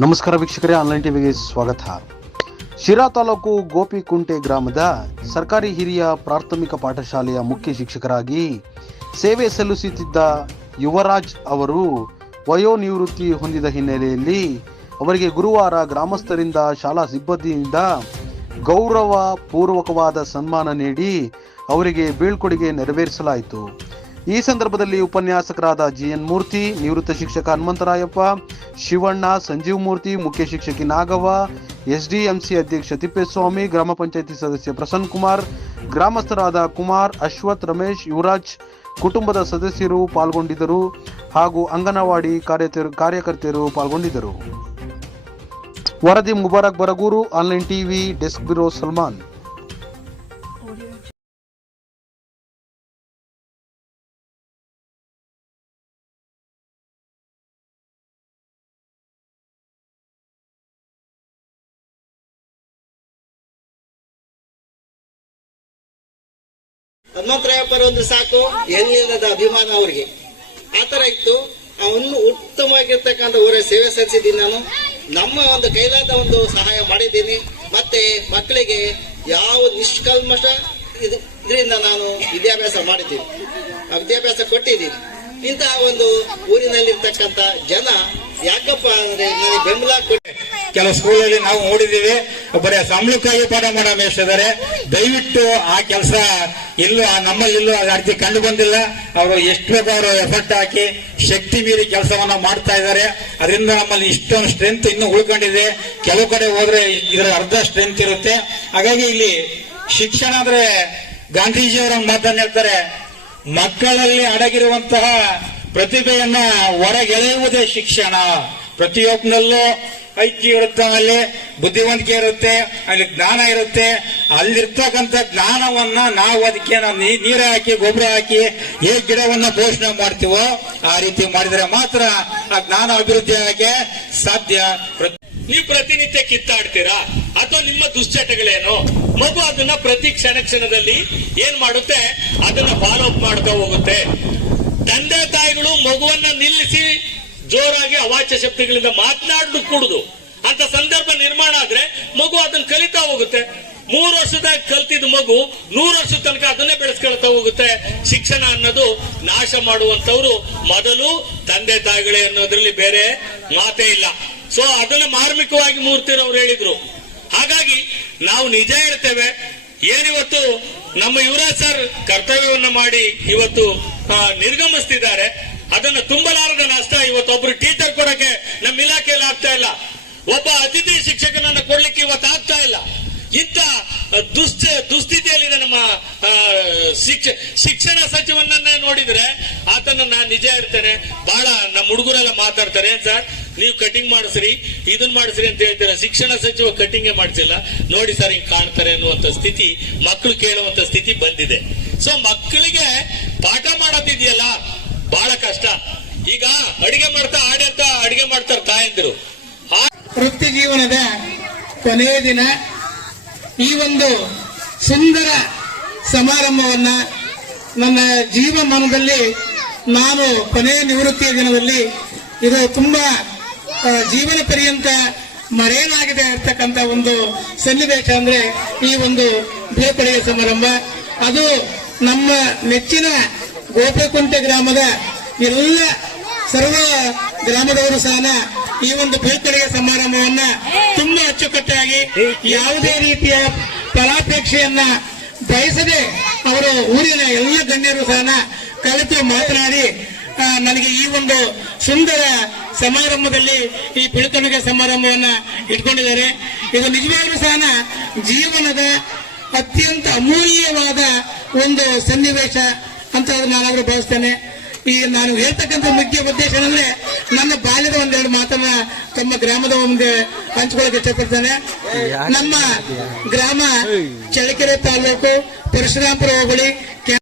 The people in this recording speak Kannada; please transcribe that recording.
ನಮಸ್ಕಾರ ವೀಕ್ಷಕರೇ, ಆನ್ಲೈನ್ ಟಿವಿಗೆ ಸ್ವಾಗತ. ಶಿರಾ ತಾಲೂಕು ಗೋಪಿಕುಂಟೆ ಗ್ರಾಮದ ಸರ್ಕಾರಿ ಹಿರಿಯ ಪ್ರಾಥಮಿಕ ಪಾಠಶಾಲೆಯ ಮುಖ್ಯ ಶಿಕ್ಷಕರಾಗಿ ಸೇವೆ ಸಲ್ಲಿಸುತ್ತಿದ್ದ ಯುವರಾಜ್ ಅವರು ವಯೋನಿವೃತ್ತಿ ಹೊಂದಿದ ಹಿನ್ನೆಲೆಯಲ್ಲಿ ಅವರಿಗೆ ಗುರುವಾರ ಗ್ರಾಮಸ್ಥರಿಂದ ಶಾಲಾ ಸಿಬ್ಬಂದಿಯಿಂದ ಗೌರವ ಪೂರ್ವಕವಾದ ಸನ್ಮಾನ ನೀಡಿ ಅವರಿಗೆ ಬೀಳ್ಕೊಡುಗೆ ನೆರವೇರಿಸಲಾಯಿತು. ಈ ಸಂದರ್ಭದಲ್ಲಿ ಉಪನ್ಯಾಸಕರಾದ ಜಿಎನ್ ಮೂರ್ತಿ, ನಿವೃತ್ತ ಶಿಕ್ಷಕ ಹನುಮಂತರಾಯಪ್ಪ, ಶಿವಣ್ಣ, ಸಂಜೀವ್ ಮೂರ್ತಿ, ಮುಖ್ಯ ಶಿಕ್ಷಕಿ ನಾಗವ್ವ, ಎಸ್ಡಿಎಂಸಿ ಅಧ್ಯಕ್ಷ ತಿಪ್ಪೇಸ್ವಾಮಿ, ಗ್ರಾಮ ಪಂಚಾಯಿತಿ ಸದಸ್ಯ ಪ್ರಸನ್ನ ಕುಮಾರ್, ಗ್ರಾಮಸ್ಥರಾದ ಕುಮಾರ್, ಅಶ್ವಥ್, ರಮೇಶ್, ಯುವರಾಜ್ ಕುಟುಂಬದ ಸದಸ್ಯರು ಪಾಲ್ಗೊಂಡಿದ್ದರು ಹಾಗೂ ಅಂಗನವಾಡಿ ಕಾರ್ಯಕರ್ತೆಯರು ಪಾಲ್ಗೊಂಡಿದ್ದರು. ವರದಿ Mubarak Baraguru, online TV, desk bureau Salman. ಹನುಮಂತರಾಯಪ್ಪರ ಒಂದು ಸಾಕು, ಎಲ್ಲಿಲ್ಲದ ಅಭಿಮಾನ ಅವ್ರಿಗೆ ಆ ತರ ಇತ್ತು. ಅವನು ಉತ್ತಮವಾಗಿರ್ತಕ್ಕಂಥ ಊರ ಸೇವೆ ಸಲ್ಲಿಸಿದ್ದೀನಿ. ನಾನು ನಮ್ಮ ಒಂದು ಕೈಲಾದ ಒಂದು ಸಹಾಯ ಮಾಡಿದ್ದೀನಿ. ಮತ್ತೆ ಮಕ್ಕಳಿಗೆ ಯಾವ ನಿಷ್ಕಲ್ಮಶ ಇದರಿಂದ ನಾನು ವಿದ್ಯಾಭ್ಯಾಸ ಮಾಡಿದ್ದೀನಿ, ವಿದ್ಯಾಭ್ಯಾಸ ಕೊಟ್ಟಿದ್ದೀನಿ. ಇಂತಹ ಒಂದು ಊರಿನಲ್ಲಿರ್ತಕ್ಕಂಥ ಜನ ಯಾಕಪ್ಪ ಅಂದ್ರೆ ನನಗೆ ಬೆಂಬಲ ಕೊಟ್ಟೆ. ಕೆಲವು ಸ್ಕೂಲಲ್ಲಿ ನಾವು ನೋಡಿದ್ದೀವಿ, ಬರೀ ಸಂಬಳಕ್ಕಾಗಿ ಪಾಠ ಮಾಡೋ ಮೇಷ್ಟಿದ್ದಾರೆ. ದಯವಿಟ್ಟು ಆ ಕೆಲಸ ಇಲ್ಲೂ ನಮ್ಮಲ್ಲಿಲ್ಲೂ ಅರ್ಜಿ ಕಂಡು ಬಂದಿಲ್ಲ. ಅವರು ಎಷ್ಟು ಬೇಕೋ ಅವರು ಎಫರ್ಟ್ ಹಾಕಿ ಶಕ್ತಿ ಮೀರಿ ಕೆಲಸವನ್ನ ಮಾಡ್ತಾ ಇದ್ದಾರೆ. ಅದರಿಂದ ನಮ್ಮಲ್ಲಿ ಇಷ್ಟೊಂದು ಸ್ಟ್ರೆಂತ್ ಇನ್ನೂ ಉಳ್ಕೊಂಡಿದೆ. ಕೆಲವು ಕಡೆ ಹೋದ್ರೆ ಇದರ ಅರ್ಧ ಸ್ಟ್ರೆಂತ್ ಇರುತ್ತೆ. ಹಾಗಾಗಿ ಇಲ್ಲಿ ಶಿಕ್ಷಣ ಅಂದ್ರೆ ಗಾಂಧೀಜಿಯವರ ಮಾತನ್ನ ಹೇಳ್ತಾರೆ, ಮಕ್ಕಳಲ್ಲಿ ಅಡಗಿರುವಂತಹ ಪ್ರತಿಭೆಯನ್ನ ಹೊರಗೆಳೆಯುವುದೇ ಶಿಕ್ಷಣ. ಪ್ರತಿಯೊಬ್ಬನಲ್ಲೂ ಐಕ್ಯ ಇರುತ್ತೆ, ಅಲ್ಲಿ ಬುದ್ಧಿವಂತಿಕೆ ಇರುತ್ತೆ, ಅಲ್ಲಿ ಜ್ಞಾನ ಇರುತ್ತೆ. ಅಲ್ಲಿರ್ತಕ್ಕಂಥ ಜ್ಞಾನವನ್ನ ನಾವು ಅದಕ್ಕೆ ನೀರು ಹಾಕಿ ಗೊಬ್ಬರ ಹಾಕಿ ಹೇಗೆ ಗಿಡವನ್ನ ಪೋಷಣೆ ಮಾಡ್ತೀವೋ ಆ ರೀತಿ ಮಾಡಿದ್ರೆ ಮಾತ್ರ ಆ ಜ್ಞಾನ ಅಭಿವೃದ್ಧಿ ಆಗಕ್ಕೆ ಸಾಧ್ಯ. ನೀವು ಪ್ರತಿನಿತ್ಯ ಕಿತ್ತಾಡ್ತೀರಾ ಅಥವಾ ನಿಮ್ಮ ದುಶ್ಚಟಗಳೇನು? ಮಗು ಅದನ್ನ ಪ್ರತಿ ಕ್ಷಣದಲ್ಲಿ ಏನ್ ಮಾಡುತ್ತೆ, ಅದನ್ನ ಫಾಲೋ ಅಪ್ ಮಾಡ್ತಾ ಹೋಗುತ್ತೆ. ತಂದೆ ತಾಯಿಗಳು ಮಗುವನ್ನ ನಿಲ್ಲಿಸಿ ಜೋರಾಗಿ ಅವಾಚ್ಯ ಶಬ್ದಗಳಿಂದ ಮಾತನಾಡಲು ಕೂಡುದು ಅಂತ ಸಂದರ್ಭ ನಿರ್ಮಾಣ ಆದ್ರೆ ಮಗು ಅದನ್ನ ಕಲಿತಾ ಹೋಗುತ್ತೆ. 3 ವರ್ಷದಾಗ ಕಲ್ತಿದ್ ಮಗು 100 ವರ್ಷದ ತನಕ ಅದನ್ನೇ ಬೆಳೆಸ್ಕೊಳ್ತಾ ಹೋಗುತ್ತೆ. ಶಿಕ್ಷಣ ಅನ್ನೋದು ನಾಶ ಮಾಡುವಂತವ್ರು ಮೊದಲು ತಂದೆ ತಾಯಿಗಳೇ ಅನ್ನೋದ್ರಲ್ಲಿ ಬೇರೆ ಮಾತೇ ಇಲ್ಲ. ಸೊ ಅದನ್ನ ಮಾರ್ಮಿಕವಾಗಿ ಮೂರ್ತಿರವ್ರು ಹೇಳಿದ್ರು. ಹಾಗಾಗಿ ನಾವು ನಿಜ ಹೇಳ್ತೇವೆ. ಏನಿವತ್ತು ನಮ್ಮ ಯುವರಾಜ್ ಸರ್ ಕರ್ತವ್ಯವನ್ನ ಮಾಡಿ ಇವತ್ತು ನಿರ್ಗಮಿಸ್ತಿದ್ದಾರೆ. ಅದನ್ನ ತುಂಬಲಾರದ ನಷ್ಟ ಇವತ್ತು ಒಬ್ರು ಟೀಚರ್ ಕೊಡಕ್ಕೆ ನಮ್ಮ ಇಲಾಖೆಯಲ್ಲಿ ಆಗ್ತಾ ಇಲ್ಲ. ಒಬ್ಬ ಅತಿಥಿ ಶಿಕ್ಷಕನನ್ನ ಕೊಡ್ಲಿಕ್ಕೆ ಇವತ್ತು ಆಗ್ತಾ ಇಲ್ಲ. ಇಂಥ ದುಸ್ಥಿತಿಯಲ್ಲಿದೆ ನಮ್ಮ ಶಿಕ್ಷಣ ಸಚಿವನನ್ನೇ ನೋಡಿದ್ರೆ ಆತನ ನಾನು ನಿಜ ಇರ್ತೇನೆ. ಬಹಳ ನಮ್ಮ ಹುಡುಗರೆಲ್ಲ ಮಾತಾಡ್ತಾರೆ, ಏನ್ ಸರ್ ನೀವು ಕಟಿಂಗ್ ಮಾಡಿಸ್ರಿ, ಇದನ್ ಮಾಡಿಸ್ರಿ ಅಂತ ಹೇಳ್ತೀರಾ. ಶಿಕ್ಷಣ ಸಚಿವ ಕಟಿಂಗೇ ಮಾಡಿಸಿಲ್ಲ. ನೋಡಿ ಸರ್ ಹಿಂಗ್ ಕಾಣ್ತಾರೆ ಅನ್ನುವಂತ ಸ್ಥಿತಿ, ಮಕ್ಕಳು ಕೇಳುವಂತ ಸ್ಥಿತಿ ಬಂದಿದೆ. ಸೊ ಮಕ್ಕಳಿಗೆ ಪಾಠ ಮಾಡೋದಿದೆಯಲ್ಲ ಬಹಳ ಕಷ್ಟ. ಈಗ ಅಡಿಗೆ ಮಾಡ್ತಾರೆ ತಾಯಂದಿರು. ವೃತ್ತಿ ಜೀವನದ ಕೊನೆಯ ದಿನ ಈ ಒಂದು ಸುಂದರ ಸಮಾರಂಭವನ್ನ ನನ್ನ ಜೀವಮಾನದಲ್ಲಿ ನಾನು ಕೊನೆಯ ನಿವೃತ್ತಿಯ ದಿನದಲ್ಲಿ ಇದು ತುಂಬಾ ಜೀವನ ಪರ್ಯಂತ ಮರೆಯಲಾಗಿದೆ ಇರ್ತಕ್ಕಂಥ ಒಂದು ಸನ್ನಿವೇಶ ಅಂದ್ರೆ ಈ ಒಂದು ಬೀಳ್ಕೊಡುಗೆ ಸಮಾರಂಭ. ಅದು ನಮ್ಮ ನೆಚ್ಚಿನ ಗೋಪಿಕುಂಟೆ ಗ್ರಾಮದ ಎಲ್ಲ ಸರ್ವ ಗ್ರಾಮದವರು ಸಹ ಈ ಒಂದು ಬೀಳ್ಕೊಡುಗೆ ಸಮಾರಂಭವನ್ನ ತುಂಬಾ ಅಚ್ಚುಕಟ್ಟಾಗಿ ಯಾವುದೇ ರೀತಿಯ ಫಲಾಪೇಕ್ಷೆಯನ್ನ ಬಯಸದೆ ಅವರು ಊರಿನ ಎಲ್ಲ ಗಣ್ಯರು ಸಹ ಕಲಿತು ಮಾತನಾಡಿ ನನಗೆ ಈ ಒಂದು ಸುಂದರ ಸಮಾರಂಭದಲ್ಲಿ ಈ ಬೀಳ್ಕೊಡುಗೆ ಸಮಾರಂಭವನ್ನ ಇಟ್ಕೊಂಡಿದ್ದಾರೆ. ಇದು ನಿಜವಾಗ್ಲೂ ಸಹ ಜೀವನದ ಅತ್ಯಂತ ಅಮೂಲ್ಯವಾದ ಒಂದು ಸನ್ನಿವೇಶ ಅಂತ ನಾನಾದ್ರೂ ಭಾವಿಸ್ತೇನೆ. ಈ ನಾನು ಹೇಳ್ತಕ್ಕಂಥ ಮುಖ್ಯ ಉದ್ದೇಶ ಅಂದ್ರೆ ನನ್ನ ಬಾಲ್ಯದ ಒಂದೆರಡು ಮಾತನ್ನ ತಮ್ಮ ಗ್ರಾಮದ ಮುಂದೆ ಹಂಚ್ಕೊಳ್ಳೋಕೆ ಇಷ್ಟಪಡ್ತೇನೆ. ನಮ್ಮ ಗ್ರಾಮ ಚಳ್ಳಕೆರೆ ತಾಲೂಕು ಪರಶುರಾಂಪುರ ಹೋಬಳಿ